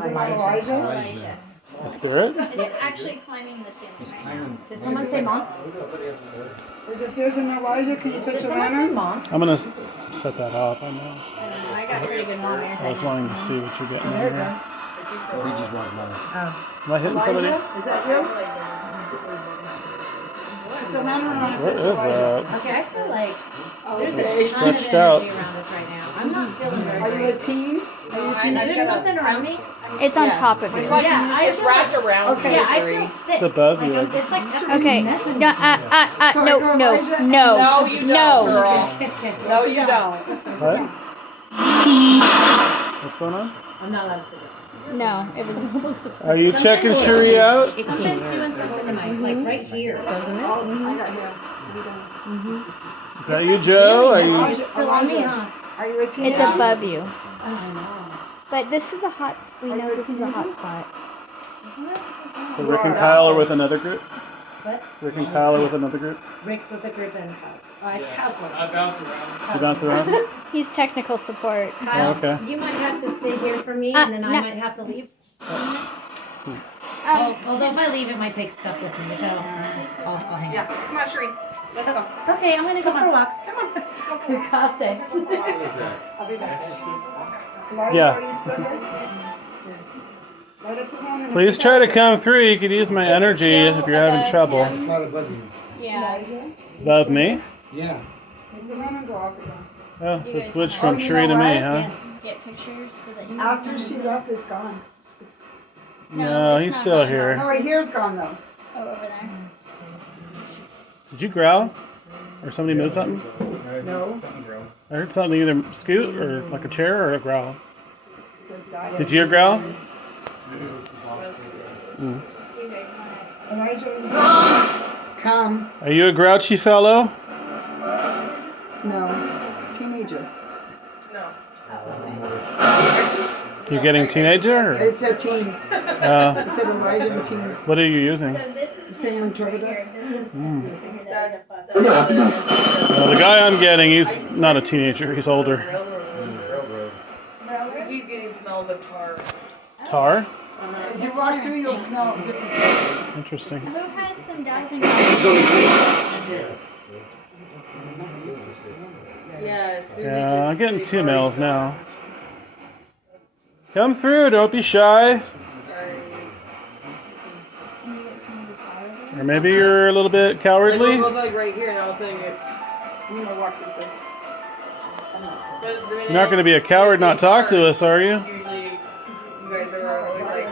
Elijah. The spirit? It's actually climbing the ceiling right now. Did someone say mom? If there's an Elijah, can you touch Did the someone say lantern? mom? I'm going to set that off. I know. I don't know. I got pretty good mom ears. I was wanting to see what you're getting There it over. goes. He just wants money. Am I hitting somebody? Elijah, is that you? Put the lantern on. What is that? Okay, I feel like there's Okay. a ton of Stretched out. energy around us right now. I'm not feeling very Are you great. a teen? Are you a teen? Is there something around me? It's on top of you. Yeah, I It's feel wrapped like, around Okay. you. yeah, I feel sick. It's above Like you. it's like something's Okay. messing No, with me. no, No, you don't, girl. Okay. No, you don't. What? What's going on? I'm not allowed to sit down. no. It was almost. Are you Sometimes checking it's- Cherie out? Something's doing something to my, like right here, doesn't it? I got here. Is that you, Joe? Are Really you? messy. It's still on me, huh? Are you a teen? It's above you. Oh, no. But this is a hot. We know this is a hot spot. So Rick and Kyle are with another group? What? Rick and Kyle are with another group? Rick's with the group and Kyle's. Kyle floats. I bounce around. You bounce around? He's technical support. Kyle, Oh, okay. you might have to stay here for me, and then I no. might have to leave. Oh, Although if I leave, it might take stuff with me, so I'll hang Yeah, out. come on, Sheree. Let's go. Okay, I'm gonna go for a walk. Come on. Go for it. I'll stay. I'll be back. Elijah, Yeah. are you still here? Light up the lantern. Please try to come through. You could use my energy still if you're having above trouble. him. It's not above you. yeah. Elijah, Above me? Yeah. make the lantern go off again. Oh, so it switched from Oh, you Cherie know to me, what? huh? Get pictures so that you. After she left, it's gone. No, it's he's not still gone. here. No, right here's gone though. Oh, over there. Did you growl? Or somebody move something? No. I heard something either scoot or like a chair or a growl. It's a giant. Did you hear growl? Elijah, come. Are you a grouchy fellow? No. Teenager. No. You getting teenager? Or? It's a teen. Uh, It said Elijah and teen. what are you using? This is The same one Trevor does. The guy I'm getting, he's not a teenager. He's older. We keep getting smells of tar. Tar? As you walk through, you'll smell different. Interesting. Who has some dazzling Yeah. Yeah, I'm getting 2 mils now. Come through, don't be shy. Or maybe you're a little bit Like, cowardly. we're both like right here, and I was saying it. I'm gonna walk this way. You're not going to be a coward, not talk to us, are you? Usually, you guys are always like,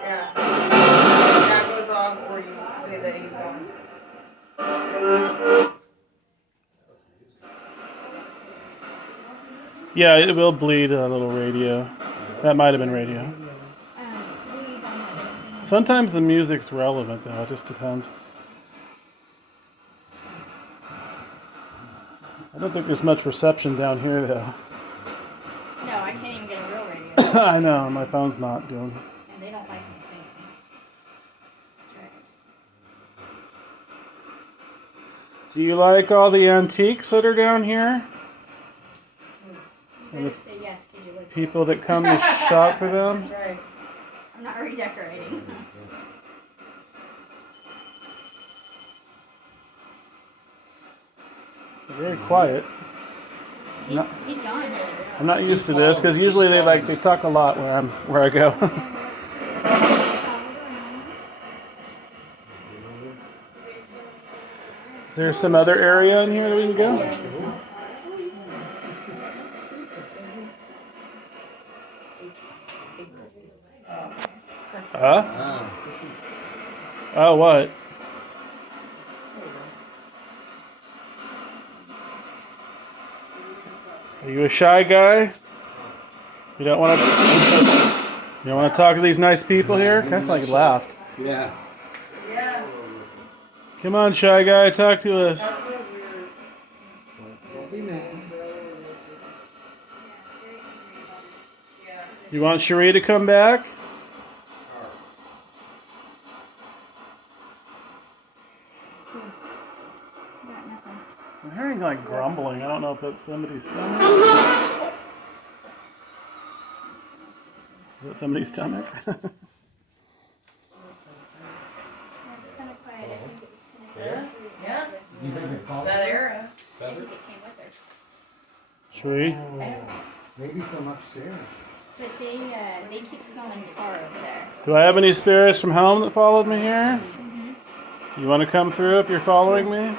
yeah. That goes off, or you say that he's gone. Yeah, it will bleed a little radio. That might have been radio. Sometimes the music's relevant, though. It just depends. I don't think there's much reception down here, though. No, I can't even get a real radio. I know, my phone's not doing. And they don't like me singing. Do you like all the antiques that are down here? You better say yes, because you would. People that come to shop for them? That's right. I'm not redecorating. They're very quiet. He's gone. I'm not used to this because usually they talk a lot where I go. Is there some other area in here that we can go? Huh? Wow. Oh, what? Are you a shy guy? You don't want to. You don't want to talk to these nice people here? Kind of like you laughed. Yeah. Yeah. Come on, shy guy, talk to us. You want Cherie to come back? I'm hearing like grumbling. I don't know if that's somebody's coming. Is that somebody's stomach? Yeah, it's kind of quiet. I think it was kind of Yeah. You think they follow That her? era. I think it came with her. Should we? Oh, maybe from upstairs. But they keep smelling tar over there. Do I have any spirits from home that followed me here? You want to come through if you're following me?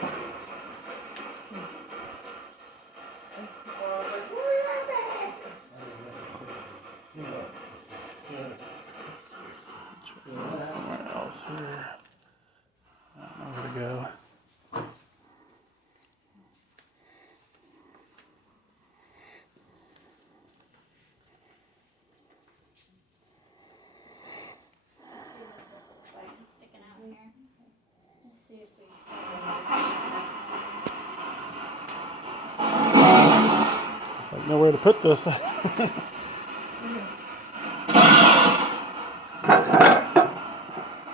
Somewhere else here. I don't know where to go. Sticking out here. Let's see if we. It's like nowhere to put this.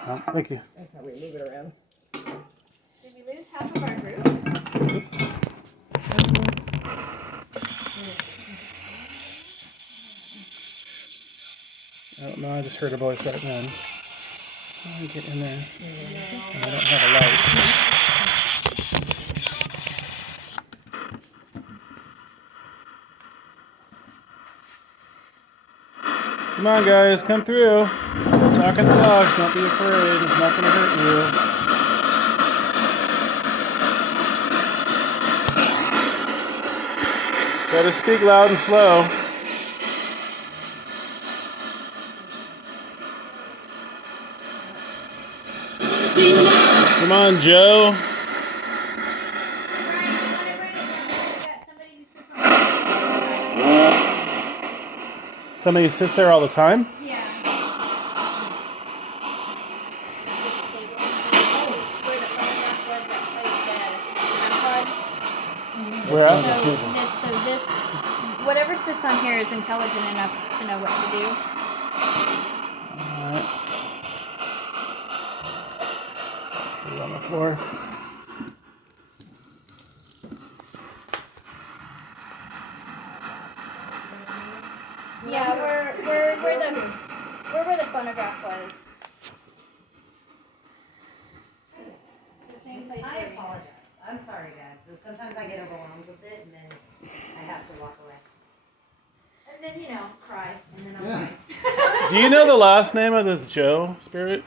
Oh, thank you. That's how we move it around. Did we lose half of our group? I don't know, I just heard a voice right then. Oh, get in there. I don't have a light. Come on, guys, come through. We're talking to dogs. Don't be afraid. It's not going to hurt you. Gotta speak loud and slow. Come on, Joe. Somebody who sits there all the time? Yeah. Where the photograph was that played the iPod. Where at? So this, whatever sits on here is intelligent enough to know what to do. Alright. Let's put it on the floor. Yeah, we're where the phonograph was. The same place. I where- apologize. I'm sorry, guys. So sometimes I get overwhelmed with it, and then I have to walk away. And then cry, and then I'm Yeah. fine. Do you know the last name of this Joe spirit?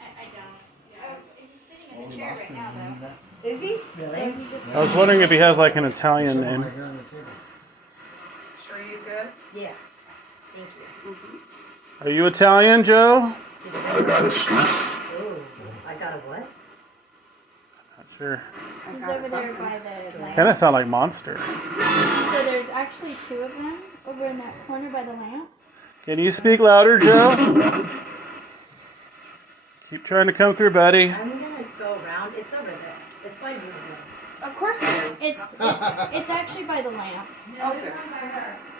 I don't. Oh, he's sitting in the chair right now, though. Is he? So he just. I was wondering if he has like an Italian Right name. here on the table. Sure you good? Yeah. Thank you. Are you Italian, Joe? Did you hear that? Ooh, I got a what? Not sure. He's over there by the lamp. Kind of sound like monster. So there's actually two of them over in that corner by the lamp. Can you speak louder, Joe? Keep trying to come through, buddy. I'm gonna go around. It's over there. It's by me. Of course it is. It's actually by the lamp. Okay.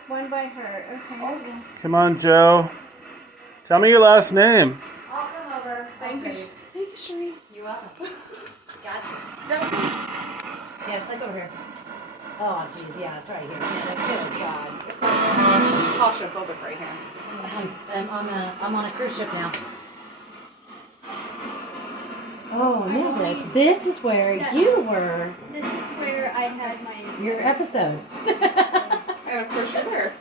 One by her. Okay. Come on, Joe. Tell me your last name. I'll come over. Thank you. Thank you, Sheree. You're welcome. Gotcha. No. Yeah, it's like over here. Oh, jeez. Yeah, it's right here. Man, good God. It's like claustrophobic right here. I'm on a cruise ship now. Oh, Amanda, this is where you were. This is where I had my Your episode. And of course you're there.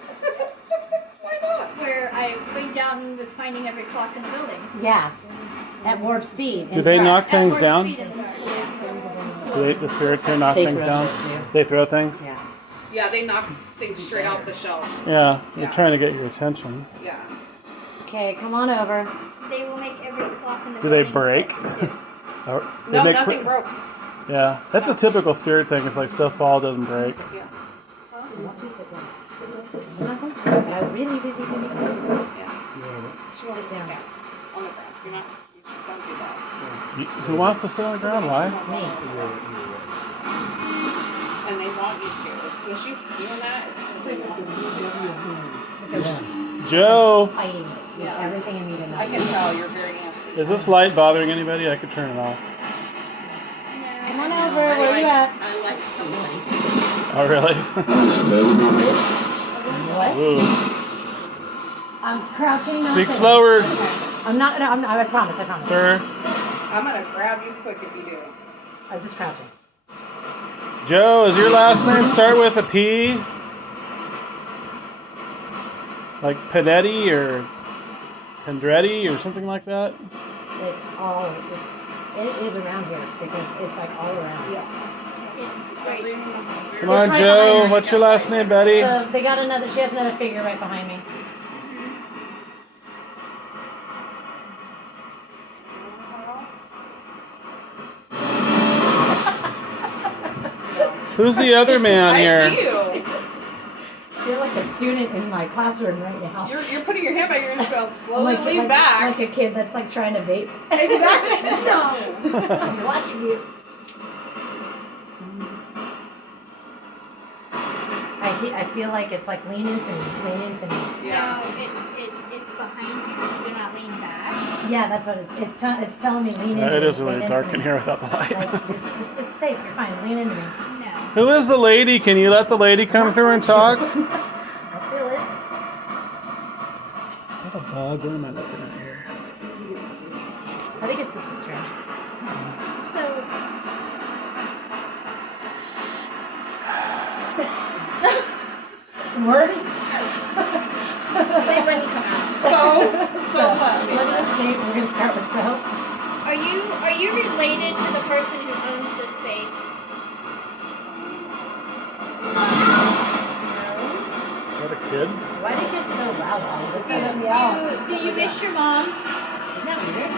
Why not? where I winked out and was finding every clock in the building. Yeah. At warp speed. Do they knock At things warp down? speed in the dark, yeah. Do the spirits here knock They things throw down? shit, too. They throw things? Yeah. Yeah, they knock things straight off the shelf. Yeah, they're Yeah. trying to get your attention. Yeah. Okay, come on over. They will make every clock in the Do they building break? tick. Or No, make nothing broke. Yeah, that's a typical spirit thing. It's like stuff fall doesn't break. Yeah. These two sit down. I'm not going to sit, but I really want to. Yeah. Sit down. On the ground. You're not. You don't do that. Who wants to sit on the ground? Why? Me. And they want you to. When she's doing that, it's like Joe, Fighting it with Yeah. everything in me I tonight. can tell you're very antsy. is this light bothering anybody? I could turn it off. Come on over. Where are you at? I like something. Oh, really? What? Ooh. I'm crouching. Not Speak sitting. slower, I'm not. No, I'm not. I promise. I promise. sir. I'm gonna grab you quick if you do. I'm just crouching. Joe, is your last name start with a P? Like Panetti or Pendretti or something like that? It is around here because it's like all around. It's right. Come on, right Joe. behind me. What's your last name, Betty? So they got another. She has another figure right behind me. Who's the other man I here? see you. I feel like a student in my classroom right now. You're putting your hand by your ear, I'm slowly lean back. like a kid that's like trying to vape. Exactly. No. I'm watching you. I feel like it's like lean into me. Yeah. No, it's behind you, so you're not leaning back. Yeah, that's what it's telling me lean into me. It is really lean dark into in me. here without the light. Like, it's safe. You're fine. Lean into me. No. Who is the lady? Can you let the lady come through and talk? I feel it. What a bug. What am I looking at here? I think it's just a string. So, Words? they wouldn't come out. So what? We're gonna start with so. Are you related to the person who owns the space? Is that a kid? Why do you get so loud all of a Do sudden? do you miss your mom? Isn't that weird?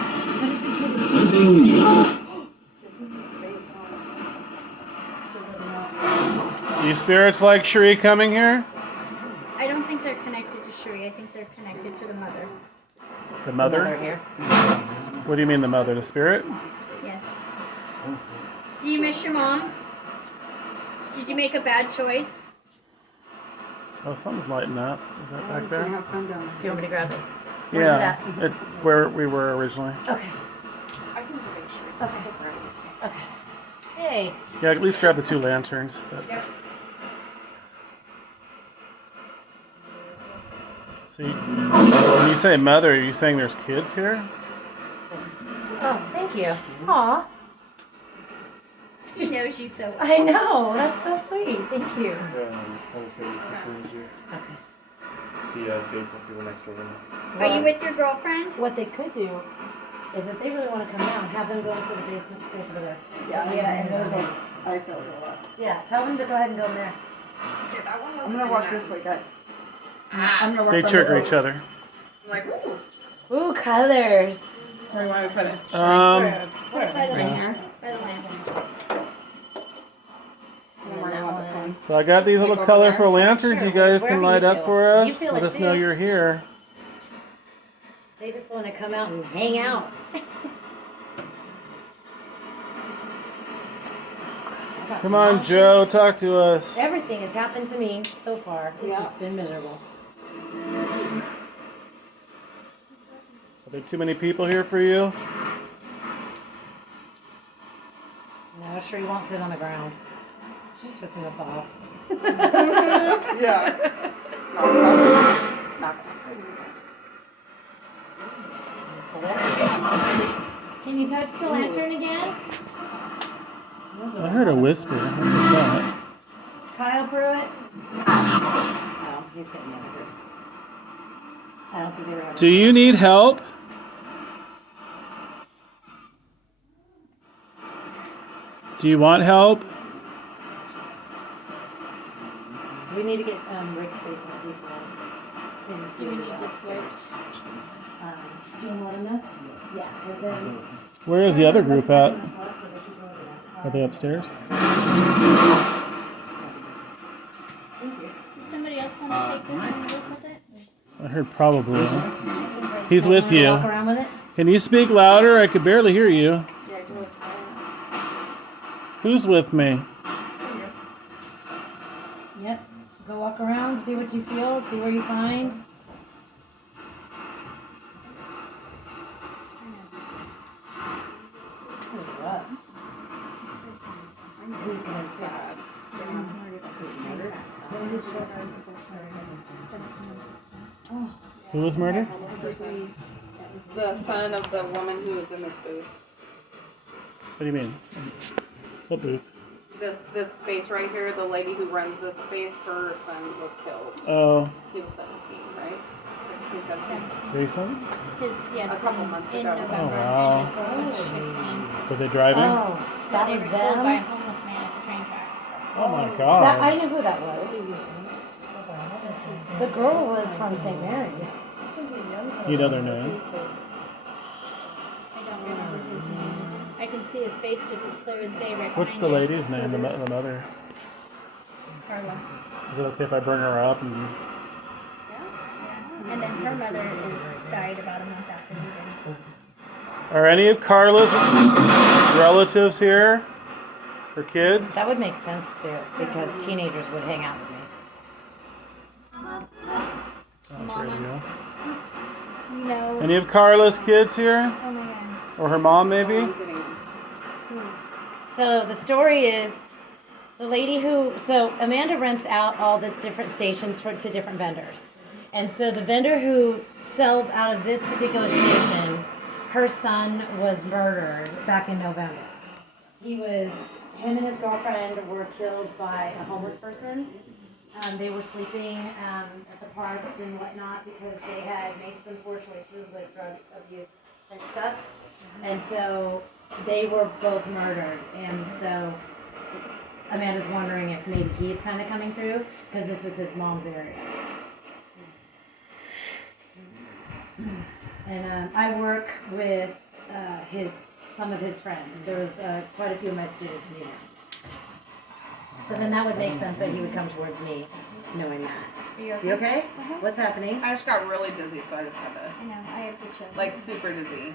You spirits like Cherie coming here? I don't think they're connected to Shuri. I think they're connected to the mother. The mother? Here. What do you mean the mother? The spirit? Yes. Do you miss your mom? Did you make a bad choice? Oh, something's lighting up. Is that back there? Do you want me to grab it? Yeah, where we were originally. Okay. I can make sure. Okay. Okay. Hey. Yeah, at least grab the 2 lanterns. But. Yep. So when you say mother, are you saying there's kids here? Oh, thank you. Aw. She knows you so well. I know. That's so sweet. Thank you. Okay. The kids will be the next door. Are you with your girlfriend? What they could do is if they really want to come down, have them go into the basement space over there. Yeah, and there's a. I felt a lot. Yeah, tell them to go ahead and go in there. Okay, that one I'm gonna walk this way, guys. I'm gonna walk They by trigger this each way. other. I'm like, ooh. Ooh, colors. Where do you want me to put it? Put it by the lamp. By the lamp. I'm gonna walk this one. So I got these little Over colorful there? lanterns. Sure, You guys wherever can you light up feel. for You us. feel Let it us know too. you're here. They just want to come out and hang out. Come on, Joe, talk to us. Everything has happened to me so far. It's Yeah. just been miserable. Are there too many people here for you? No, Sheree won't sit on the ground. She's pissing us off. Yeah. No, probably not gonna say Can you touch the lantern again? I heard a whisper. What was that? Kyle Pruitt? No, he's getting over here. I don't think they were ever. Do you need help? Do you want help? We need to get Rick's face on people. Do we need to switch? Do you want to know? Yeah, because then. Where is the other group at? Are they upstairs? Does somebody else want to take this and look with it? I heard probably. He's with Walk you. around with it? Can you speak louder? I could barely hear you. Yeah, it's really Who's with me? Yep. Go walk around, see what you feel, see where you find. sad. Oh, Who was murdered? The son of the woman who was in this booth. What do you mean? What booth? This space right here, the lady who runs this space, her son was killed. Oh, He was 17, right? 16, 17. recent? Yes, A couple months in ago. November, Oh, wow. and his girlfriend was 16. Were they driving? Oh, that They was were killed by a them? homeless man at the train tracks. Oh my That, god. I knew who that was. The girl was from St. Mary's. You know their names? I don't remember his name. I can see his face just as clear as day right What's behind the you. lady's name? The mother. Carla. Is it okay if I bring her up? And And then her mother died about a month after he did. are any of Carla's relatives here? Her kids? That would make sense too, because teenagers would hang out with me. Oh, there you go. No. Any of Carla's kids here? Oh my god. Or her mom, maybe? So the story is the lady so Amanda rents out all the different stations to different vendors. And so the vendor who sells out of this particular station, her son was murdered back in November. Him and his girlfriend were killed by a homeless person. They were sleeping at the parks and whatnot because they had made some poor choices with drug abuse type stuff. And so they were both murdered. And so Amanda's wondering if maybe he's kind of coming through because this is his mom's area. And I work with some of his friends. There was quite a few of my students knew him. So then that would make sense that he would come towards me, knowing that. You okay? What's happening? I just got really dizzy, so I just had to, I know, I have the chills. like, super dizzy.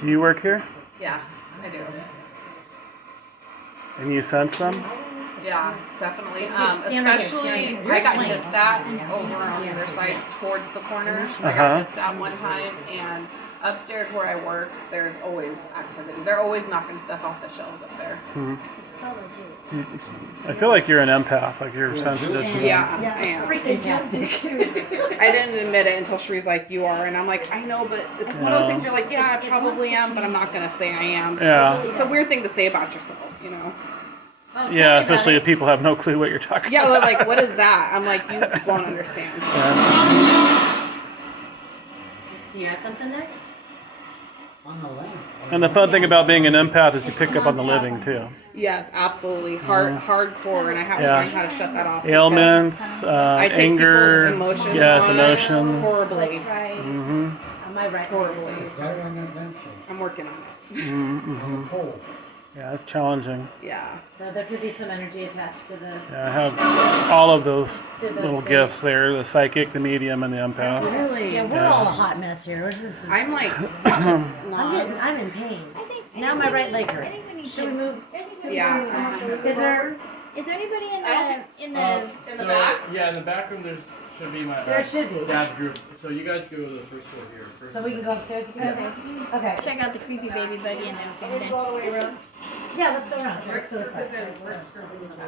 Do you work here? Yeah, I do. And you sense them? Yeah, definitely. Stand right here, Especially, stand right here. I got Swing. hissed at over on the other side towards the corner. I Uh-huh. got hissed at one time, and upstairs where I work, there's always activity. They're always knocking stuff off the shelves up there. It's probably you. I feel like you're an empath, like you're sensitive to them. Yeah, I am. Freaking tastic. I didn't admit it until Shree's like, "You are," and I'm like, "I know, but it's one of those things you're like, yeah, I probably am, but I'm not gonna say I am." Yeah. It's a weird thing to say about yourself, you know? Yeah, especially if people have no clue what you're talking Yeah, about. they're like, "What is that?" I'm like, "You won't understand." Yeah. Do you have something there? On the lamp. And the fun thing about being an empath is you pick up on the living too. Yes, absolutely, hardcore, and I have to Yeah. learn how to shut that off. Ailments, I take anger, people's emotions yes, on emotions. horribly. That's right. Mm-hmm. Am I right? Horribly. Right on that bench. I'm working on it. Mm-hmm. Cold. Yeah, it's challenging. Yeah. So there could be some energy attached to the. Yeah, I have all of those To those little things. gifts there: the psychic, the medium, and the empath. Really? Yeah, we're all a hot mess here. We're just. I'm like, I'm in pain. I think Now my right leg I hurts. think we need Should to. we move? I think we Yeah. need to move on. Is there? Is there anybody in I the in the So, back. yeah, in the back room there should be my There should be. dad's group. So you guys go to the first floor here. So we can go upstairs. If you Okay. want? Okay. Check out the creepy baby buddy and then finish it. Yeah, let's go around. Let's go this Rick's way. group is in.